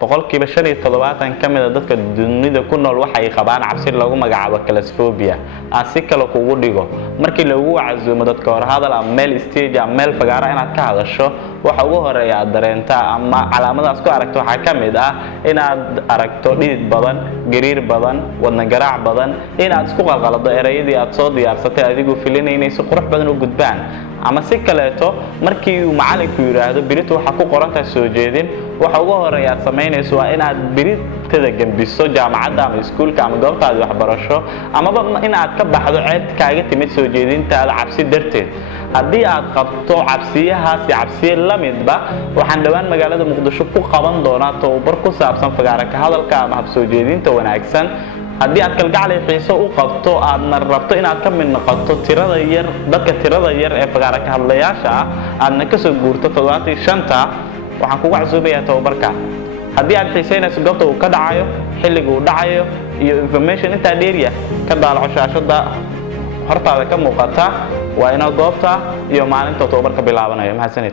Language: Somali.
boqolkiiba 75 kamid ah dadka dunida ku nool waxay qabaan cabsi lagu magacaabo claustrophobia si kale kugu dhigo markii lagu casuumo dadka hor hadal ama meel stage ama meel fagaara inaad ka hadasho waxa ugu horeeya dareenta ama calaamadaas ku aragto waxa kamid ah inaad aragto dhid badan gariir badan wadna garaac badan inaad isku qalqalado erayadii aad soo diyaarsatay adigoo filinayso qurux badan u gudbaan ama si kaleeto markii uu macalinku yiraahdo birito waxa ku qoranta soo jeedin waxa ugu horeeya sameynayso waa inaad biritada gambiso jaamacadda ama iskuulka ama goobtaada waxbarasho ama inaad ka baxdo ceed kaaga timid soo jeedintaada cabsi darteed haddii aad qabto cabsiye la midba waxaan dhawaan magaalada Muqdisho ku qaban doonaa tababar ku saabsan fagaara ka hadalka ama hab soo jeedinta wanaagsan haddii aad kalgacal xiiso u qabto aadna rabto inaad ka mid noqoto dadka tirada yar ee fagaara ka hadlayaasha aadna ka soo guurto 75 waxaan kugu casuubayaa tababarka haddii aad xiiseynayso goobta uu ka dhacayo xilliga uu dhacayo iyo information inta dheeriya ka daalaco shaashada hortaada ka muuqata waa ina goobta iyo maalinta tababarka bilaabanayo mahadsanid